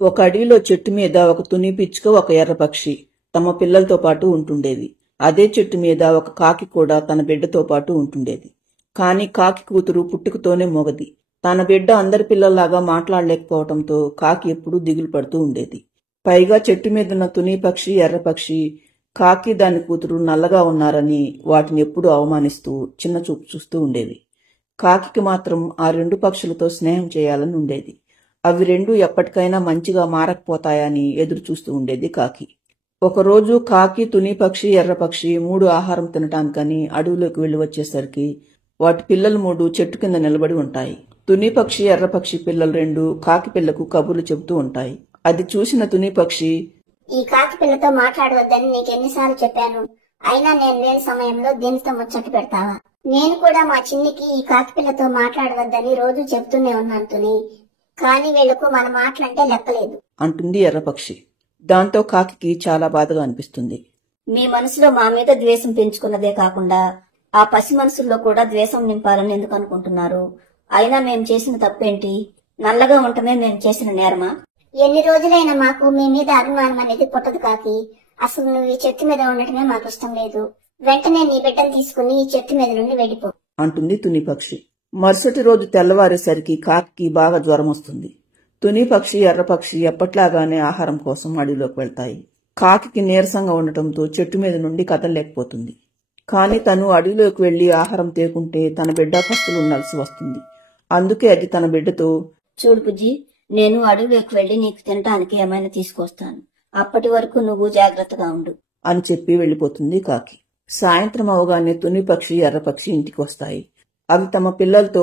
ఒక అడవిలో చెట్టు మీద ఒక తుని పిచ్చుక, ఒక ఎర్రపక్షి తమ పిల్లలతో పాటు ఉంటుండేవి. అదే చెట్టు మీద ఒక కాకి కూడా తన బిడ్డతో పాటు ఉంటుండేది. కాని కాకి కూతురు పుట్టుకతోనే మొగది. తన బిడ్డ అందరి పిల్లల్లాగా మాట్లాడలేకపోవడంతో కాకి ఎప్పుడూ దిగులు పడుతూ ఉండేది. పైగా చెట్టు మీదున్న తుని పక్షి, ఎర్రపక్షి కాకి దాని కూతురు నల్లగా ఉన్నారని వాటిని ఎప్పుడూ అవమానిస్తూ చిన్న చూపు చూస్తూ ఉండేవి. కాకికి మాత్రం ఆ రెండు పక్షులతో స్నేహం చేయాలని ఉండేది. అవి రెండు ఎప్పటికైనా మంచిగా మారకపోతాయని ఎదురు చూస్తూ ఉండేది కాకి. ఒకరోజు కాకి, తుని పక్షి, ఎర్రపక్షి మూడు ఆహారం తినటానికని అడవిలోకి వెళ్లి వచ్చేసరికి వాటి పిల్లలు మూడు చెట్టు కింద నిలబడి ఉంటాయి. తుని పక్షి, ఎర్రపక్షి పిల్లలు రెండు కాకి పిల్లకు కబుర్లు చెబుతూ ఉంటాయి. అది చూసిన తుని పక్షి, ఈ కాకి పిల్లతో మాట్లాడవద్దని నీకెన్నిసార్లు చెప్పాను, అయినా నేను లేని సమయంలో దీనితో ముచ్చట పెడతావా? నేను కూడా మా చిన్నికి ఈ కాకి పిల్లతో మాట్లాడవద్దని రోజు చెప్తూనే ఉన్నాను తుని, కానీ వీళ్లకు మన మాటలంటే లెక్కలేదు అంటుంది ఎర్రపక్షి. దాంతో కాకికి చాలా బాధగా అనిపిస్తుంది. మీ మనసులో మా మీద ద్వేషం పెంచుకున్నదే కాకుండా ఆ పసి మనసుల్లో కూడా ద్వేషం నింపాలని ఎందుకు అనుకుంటున్నారు? అయినా మేం చేసిన తప్పేంటి? నల్లగా ఉండటమే మేం చేసిన నేరమా? ఎన్ని రోజులైనా మాకు మీ మీద అభిమానం అనేది పుట్టదు కాకి. అసలు నువ్వు ఈ చెట్టు మీద ఉండటమే మాకు ఇష్టం లేదు. వెంటనే నీ బిడ్డను తీసుకుని ఈ చెట్టు మీద నుండి వెళ్ళిపో అంటుంది తుని పక్షి. మరుసటి రోజు తెల్లవారేసరికి కాకి బాగా జ్వరం వస్తుంది. తుని పక్షి, ఎర్రపక్షి ఎప్పట్లాగానే ఆహారం కోసం అడవిలోకి వెళ్తాయి. కాకి నీరసంగా ఉండటంతో చెట్టు మీద నుండి కదలలేకపోతుంది. కాని తను అడవిలోకి వెళ్లి ఆహారం తేకుంటే తన బిడ్డ పస్తులు ఉండాల్సి వస్తుంది. అందుకే అది తన బిడ్డతో, చూడు బుజ్జి, నేను అడవిలోకి వెళ్లి నీకు తినటానికి ఏమైనా తీసుకొస్తాను. అప్పటి వరకు నువ్వు జాగ్రత్తగా ఉండు అని చెప్పి వెళ్లిపోతుంది కాకి. సాయంత్రం అవగానే తుని పక్షి, ఎర్రపక్షి ఇంటికి వస్తాయి. అవి తమ పిల్లలతో,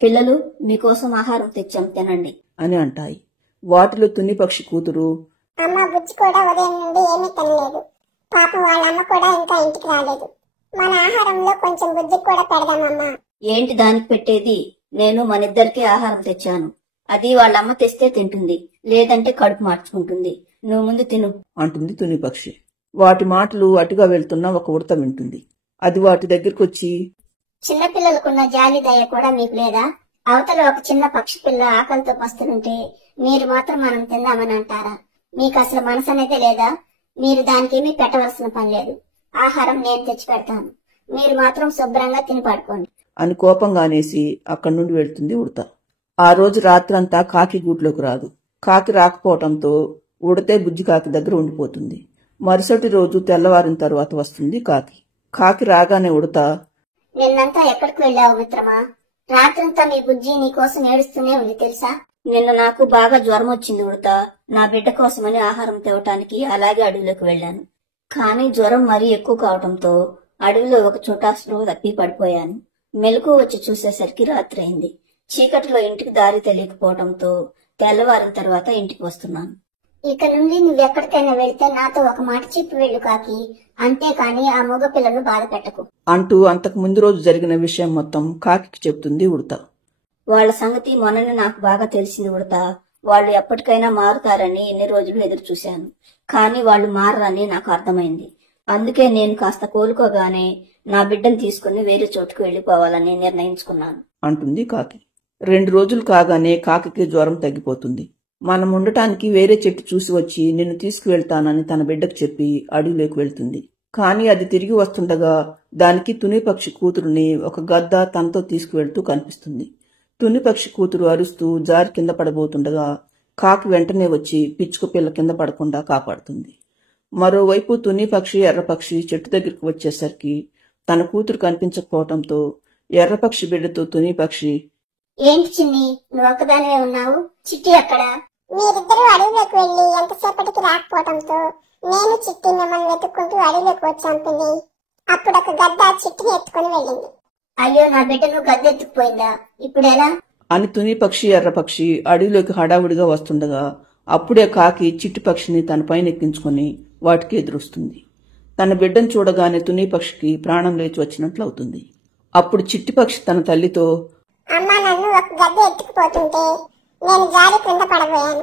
పిల్లలు, మీకోసం ఆహారం తెచ్చాం, తినండి అని అంటాయి. వాటిలో తుని పక్షి కూతురు, అమ్మ బుజ్జి కూడా ఉదయం నుండి ఏమీ తినలేదు. పాపం వాళ్ళ అమ్మ కూడా ఇంకా ఇంటికి రాలేదు. మన ఆహారంలో కొంచెం బుజ్జికి కూడా పెడదామమ్మా. ఏంటి దానికి పెట్టేది? నేను మనిద్దరికీ ఆహారం తెచ్చాను. అది వాళ్ళమ్మ తెస్తే తింటుంది, లేదంటే కడుపు మార్చుకుంటుంది. నువ్వు ముందు తిను అంటుంది తుని పక్షి. వాటి మాటలు అటుగా వెళ్తున్న ఒక ఉడత వింటుంది. అది వాటి దగ్గరకొచ్చి, చిన్నపిల్లలకున్న జాలి దయ కూడా మీకు లేదా? అవతల ఒక చిన్న పక్షి పిల్ల ఆకలితో పస్తుంటే మీరు మాత్రం మనం తిందామని అంటారా? మీకు అసలు మనసు అనేది లేదా? మీరు దానికేమీ పెట్టవలసిన పని లేదు. ఆహారం నేను తెచ్చి పెడతాను, మీరు మాత్రం శుభ్రంగా తిని పడుకోండి అని కోపంగా అనేసి అక్కడి నుండి వెళ్తుంది ఉడత. ఆ రోజు రాత్రంతా కాకి గూట్లోకి రాదు. కాకి రాకపోవటంతో ఉడతే బుజ్జి కాకి దగ్గర ఉండిపోతుంది. మరుసటి రోజు తెల్లవారిన తరువాత వస్తుంది కాకి. కాకి రాగానే ఉడత, నిన్నంతా ఎక్కడికి వెళ్ళావు మిత్రమా? రాత్రంతా మీ బుజ్జి నీ కోసం ఏడుస్తూనే ఉంది తెలుసా? నిన్న నాకు బాగా జ్వరం వచ్చింది ఉడతా. నా బిడ్డ కోసమని ఆహారం తేవటానికి అలాగే అడవిలోకి వెళ్లాను. కానీ జ్వరం మరీ ఎక్కువ కావటంతో అడవిలో ఒక చోటాసులో తప్పి పడిపోయాను. మెలకు వచ్చి చూసేసరికి రాత్రి అయింది. చీకటిలో ఇంటికి దారి తెలియకపోవడంతో తెల్లవారిన తర్వాత ఇంటికి వస్తున్నాను. ఇక నుండి నువ్వెక్కడికైనా వెళ్తే నాతో ఒక మాట చెప్పి వెళ్ళు కాకి, అంతేకాని ఆ మగ పిల్లలు బాధ పెట్టకు అంటూ అంతకు ముందు రోజు జరిగిన విషయం మొత్తం కాకికి చెప్తుంది ఉడత. వాళ్ల సంగతి మొన్ననే నాకు బాగా తెలిసింది ఉడతా. వాళ్ళు ఎప్పటికైనా మారుతారని ఎన్ని రోజులు ఎదురు చూశాను. కానీ వాళ్ళు మారరని నాకు అర్థమైంది. అందుకే నేను కాస్త కోలుకోగానే నా బిడ్డను తీసుకుని వేరే చోటుకు వెళ్లిపోవాలని నిర్ణయించుకున్నాను అంటుంది కాకి. 2 రోజులు కాగానే కాకికి జ్వరం తగ్గిపోతుంది. మనం ఉండటానికి వేరే చెట్టు చూసి వచ్చి నిన్ను తీసుకువెళ్తానని తన బిడ్డకు చెప్పి అడవిలోకి వెళ్తుంది. కాని అది తిరిగి వస్తుండగా దానికి తుని పక్షి కూతురుని ఒక గద్ద తనతో తీసుకువెళ్తూ కనిపిస్తుంది. తుని పక్షి కూతురు అరుస్తూ జారి కింద పడబోతుండగా కాకి వెంటనే వచ్చి పిచ్చుక పిల్ల కింద పడకుండా కాపాడుతుంది. మరోవైపు తుని పక్షి, ఎర్రపక్షి చెట్టు దగ్గరికి వచ్చేసరికి తన కూతురు కనిపించకపోవడంతో ఎర్రపక్షి బిడ్డతో తుని పక్షి, ఏంటి చిన్ని, నువ్వు ఒక్కదానివే ఉన్నావు? చిట్టి అక్కడ? మీరిద్దరూ అడవిలోకి వెళ్లి ఎంతసేపటికి రాకపోవడంతో నేను చిట్టి మిమ్మల్ని వెతుక్కుంటూ అడవిలోకి వచ్చాను పిన్ని. అప్పుడు ఒక గద్ద చిట్టిని ఎత్తుకుని వెళ్ళింది. అయ్యో, నా బిడ్డను గద్ద ఎత్తుకుపోయిందా? ఇప్పుడు ఎలా? అని తుని పక్షి, ఎర్రపక్షి అడవిలోకి హడావుడిగా వస్తుండగా అప్పుడే కాకి చిట్టి పక్షిని తన పైన ఎక్కించుకుని వాటికి ఎదురొస్తుంది. తన బిడ్డను చూడగానే తుని పక్షికి ప్రాణం లేచి వచ్చినట్లు అవుతుంది. అప్పుడు చిట్టి పక్షి తన తల్లితో, అమ్మా, నన్ను ఒక గద్ద ఎత్తుకుపోతుంటే నేను జారి క్రింద పడబోయాను.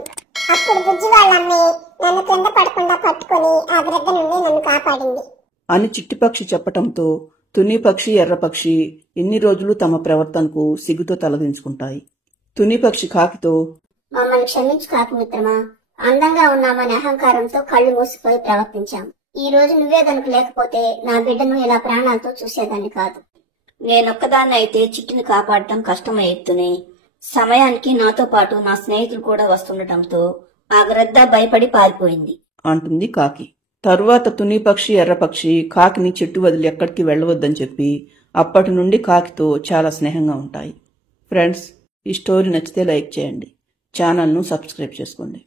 అప్పుడు బుజ్జి వాళ్ళమ్మి నన్ను క్రింద పడకుండా పట్టుకుని ఆ గ్రద్ద నుండి నన్ను కాపాడింది అని చిట్టి పక్షి చెప్పటంతో తుని పక్షి, ఎర్రపక్షి ఇన్ని రోజులు తమ ప్రవర్తనకు సిగ్గుతో తలదించుకుంటాయి. తుని పక్షి కాకితో, మమ్మల్ని క్షమించు కాకి మిత్రమా, అందంగా ఉన్నామనే అహంకారంతో కళ్ళు మూసిపోయి ప్రవర్తించాం. ఈ రోజు నువ్వే గనుక లేకపోతే నా బిడ్డను ఇలా ప్రాణాలతో చూసేదాన్ని కాదు. నేనొక్కదాన్ని అయితే చిట్టుని కాపాడటం కష్టమే ఎత్తునే. సమయానికి నాతో పాటు నా స్నేహితులు కూడా వస్తుండటంతో ఆ గ్రద్ద భయపడి పారిపోయింది అంటుంది కాకి. తరువాత తుని పక్షి ఎర్రపక్షి కాకిని చెట్టు వదిలి ఎక్కడికి వెళ్ళవద్దని చెప్పి అప్పటి నుండి కాకితో చాలా స్నేహంగా ఉంటాయి. ఫ్రెండ్స్, ఈ స్టోరీ నచ్చితే లైక్ చేయండి, ఛానల్ను సబ్స్క్రైబ్ చేసుకోండి.